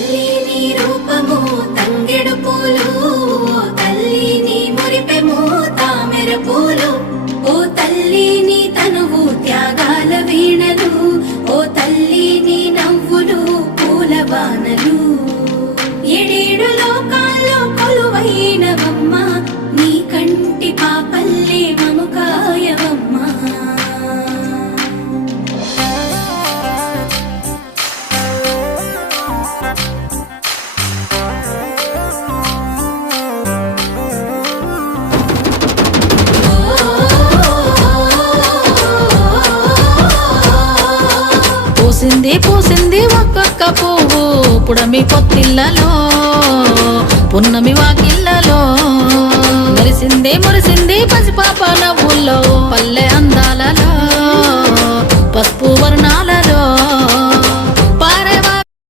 తల్లి నీ రూపము తంగెడు పూలు, తల్లి నీ మురిపెము తామెర పూలు, ఓ తల్లి నీ తనువు త్యాగాల వీణలు, ఓ తల్లి నీ నవ్వులు పూల బాణలు. ఏడేడు లోకాల్లో కొలువైనవమ్మ, నీ కంటి పాపల్లే మము కాయవమ్మా. పూసింది పూసింది ఒక్కొక్క పువ్వు పుడమి పొత్తిళ్ళలో, పున్నమి వాకిళ్ళలో, మురిసింది మురిసింది పసిపాప నవ్వుల్లో, పల్లె